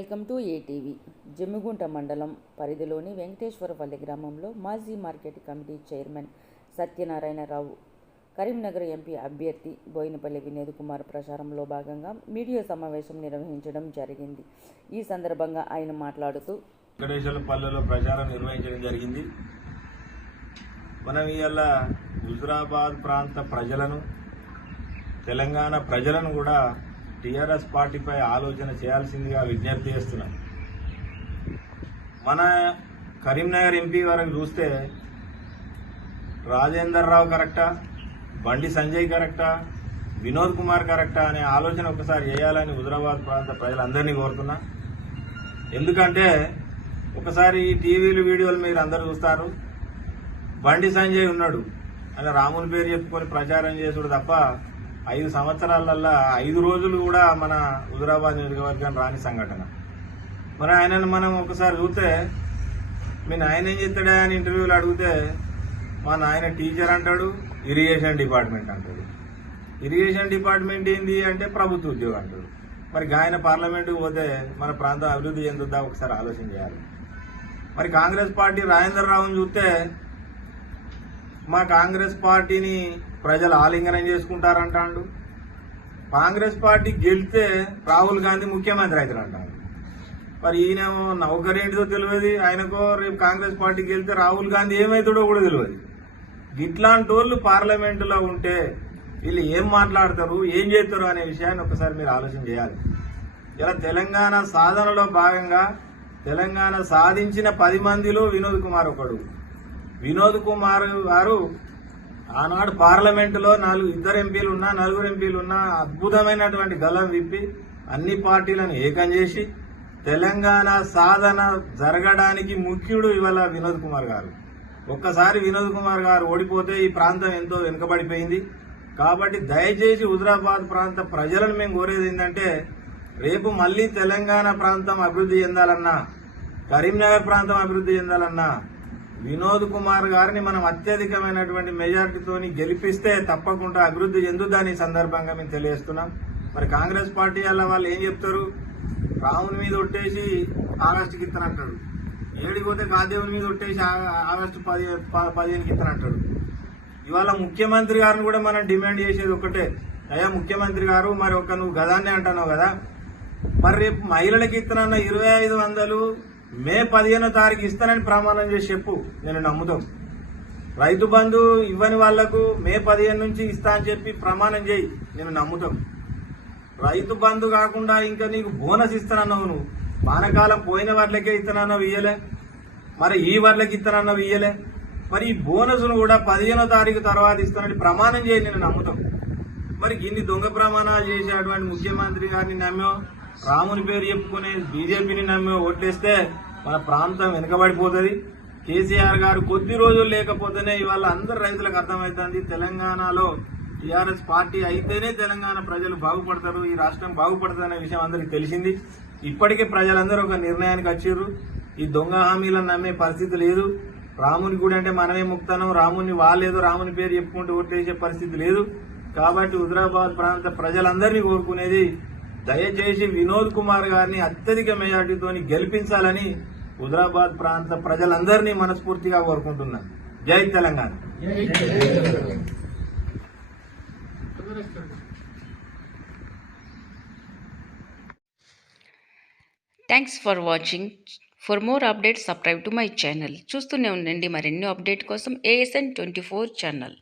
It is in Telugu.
Welcome to ATV. జమ్మిగుంట మండలం పరిధిలోని వెంకటేశ్వరపల్లి గ్రామంలో మాజీ market committee chairman Satyanarayana Rao, Karimnagar MP అభ్యర్థి బోయినపల్లి వినోద్ కుమార్ ప్రచారంలో భాగంగా మీడియా సమావేశం నిర్వహించడం జరిగింది. ఈ సందర్భంగా ఆయన మాట్లాడుతూ, వెంకటేశ్వరపల్లిలో ప్రచారం నిర్వహించడం జరిగింది. మనం ఇవాళ హుజురాబాద్ ప్రాంత ప్రజలను, తెలంగాణ ప్రజలను కూడా టీఆర్ఎస్ పార్టీపై ఆలోచన చేయాల్సిందిగా విజ్ఞప్తి చేస్తున్నాం. మన కరీంనగర్ ఎంపీ వరకు చూస్తే రాజేందర్ రావు కరెక్టా, బండి సంజయ్ కరెక్టా, వినోద్ కుమార్ కరెక్టా అనే ఆలోచన ఒకసారి చేయాలని హుజురాబాద్ ప్రాంత ప్రజలందరినీ కోరుతున్నా. ఎందుకంటే ఒకసారి టీవీలు వీడియోలు మీరు అందరూ చూస్తారు. బండి సంజయ్ ఉన్నాడు, ఆయన రాముని పేరు చెప్పుకొని ప్రచారం చేసుడు తప్ప 5 సంవత్సరాలల్లా 5 రోజులు కూడా మన హుజురాబాద్ నియోజకవర్గం రాని సంఘటన. మరి ఆయనను మనం ఒకసారి చూస్తే, మీ నాయన ఏం చేస్తాడా అని ఇంటర్వ్యూలు అడిగితే మా నాయన టీచర్ అంటాడు, ఇరిగేషన్ డిపార్ట్మెంట్ అంటాడు. ఇరిగేషన్ డిపార్ట్మెంట్ ఏంది అంటే ప్రభుత్వ ఉద్యోగం అంటాడు. మరి ఆయన పార్లమెంటుకు పోతే మన ప్రాంతం అభివృద్ధి చెందుద్దా ఒకసారి ఆలోచన చేయాలి. మరి కాంగ్రెస్ పార్టీ రాజేందర్ రావుని చూస్తే, మా కాంగ్రెస్ పార్టీని ప్రజలు ఆలింగనం చేసుకుంటారంటాడు. కాంగ్రెస్ పార్టీ గెలిస్తే రాహుల్ గాంధీ ముఖ్యమంత్రి అవుతారంటాడు. మరి ఈయనేమో నౌకరేంటిదో తెలియదు, ఆయనకో రేపు కాంగ్రెస్ పార్టీ గెలిస్తే రాహుల్ గాంధీ ఏమవుతాడో కూడా తెలియదు. ఇట్లాంటి వాళ్ళు పార్లమెంటులో ఉంటే వీళ్ళు ఏం మాట్లాడతారు, ఏం చేస్తారు అనే విషయాన్ని ఒకసారి మీరు ఆలోచన చేయాలి. ఇలా తెలంగాణ సాధనలో భాగంగా తెలంగాణ సాధించిన 10 మందిలో వినోద్ కుమార్ ఒకడు. వినోద్ కుమార్ గారు ఆనాడు పార్లమెంటులో 2 ఎంపీలున్నా 4 ఎంపీలున్నా అద్భుతమైనటువంటి గలం విప్పి అన్ని పార్టీలను ఏకం చేసి తెలంగాణ సాధన జరగడానికి ముఖ్యుడు ఇవాళ వినోద్ కుమార్ గారు. ఒక్కసారి వినోద్ కుమార్ గారు ఓడిపోతే ఈ ప్రాంతం ఎంతో వెనుకబడిపోయింది. కాబట్టి దయచేసి హుజురాబాద్ ప్రాంత ప్రజలను మేము కోరేది ఏంటంటే, రేపు మళ్లీ తెలంగాణ ప్రాంతం అభివృద్ధి చెందాలన్నా, కరీంనగర్ ప్రాంతం అభివృద్ధి చెందాలన్నా వినోద్ కుమార్ గారిని మనం అత్యధికమైనటువంటి మెజార్టీతోని గెలిపిస్తే తప్పకుండా అభివృద్ధి చెందుదని సందర్భంగా మేము తెలియజేస్తున్నాం. మరి కాంగ్రెస్ పార్టీ వల్ల వాళ్ళు ఏం చెప్తారు, రాముని మీద ఒట్టేసి ఆగస్టుకి ఇస్తానంటాడు, ఏడిపోతే గాదేవుని మీద ఒట్టేసి ఆగస్టు 15కి ఇస్తానంటాడు. ఇవాళ ముఖ్యమంత్రి గారిని కూడా మనం డిమాండ్ చేసేది ఒకటే, అయ్యా ముఖ్యమంత్రి గారు, మరి నువ్వు గదాన్ని అంటున్నావు కదా, మరి రేపు మహిళలకు ఇస్తానన్న 2500 మే 15వ తారీఖు ఇస్తానని ప్రమాణం చేసి చెప్పు, నేను నమ్ముతాం. రైతు బంధు ఇవ్వని వాళ్లకు మే 15 నుంచి ఇస్తా అని చెప్పి ప్రమాణం చేయి, నేను నమ్ముతాం. రైతు బంధు కాకుండా ఇంకా నీకు బోనస్ ఇస్తానన్నావు, నువ్వు వానకాలం పోయిన వాటికే ఇస్తానన్నావు, ఇయ్యలే. మరి ఈ వాటికి ఇస్తానన్నావు, ఇయ్యలే. మరి ఈ బోనస్ను కూడా 15వ తారీఖు తర్వాత ఇస్తానని ప్రమాణం చేయి, నేను నమ్ముతాం. మరి ఇన్ని దొంగ ప్రమాణాలు చేసేటువంటి ముఖ్యమంత్రి గారిని నమ్మో, రాముని పేరు చెప్పుకునే బీజేపీని నమ్మి ఓట్లేస్తే మన ప్రాంతం వెనుకబడిపోతుంది. కేసీఆర్ గారు కొద్ది రోజులు లేకపోతేనే ఇవాళ అందరు రైతులకు అర్థమవుతుంది, తెలంగాణలో టీఆర్ఎస్ పార్టీ అయితేనే తెలంగాణ ప్రజలు బాగుపడతారు, ఈ రాష్ట్రం బాగుపడుతుంది అనే విషయం అందరికి తెలిసింది. ఇప్పటికే ప్రజలందరూ ఒక నిర్ణయానికి వచ్చారు. ఈ దొంగ హామీలను నమ్మే పరిస్థితి లేదు. రాముని గుడి అంటే మనమే ముక్తానం, రాముని వాళ్ళేదో రాముని పేరు చెప్పుకుంటూ ఓట్లేసే పరిస్థితి లేదు. కాబట్టి హుజురాబాద్ ప్రాంత ప్రజలందరినీ కోరుకునేది, దయచేసి వినోద్ కుమార్ గారిని అత్యధిక మెజార్టీతోని గెలిపించాలని హుజురాబాద్ ప్రాంత ప్రజలందరినీ మనస్ఫూర్తిగా కోరుకుంటున్నాను. జై Telangana. Thanks for watching. For more updates subscribe to my channel. చూస్తూనే ఉండండి మరెన్నో అప్డేట్ కోసం ASN 24 ఛానల్.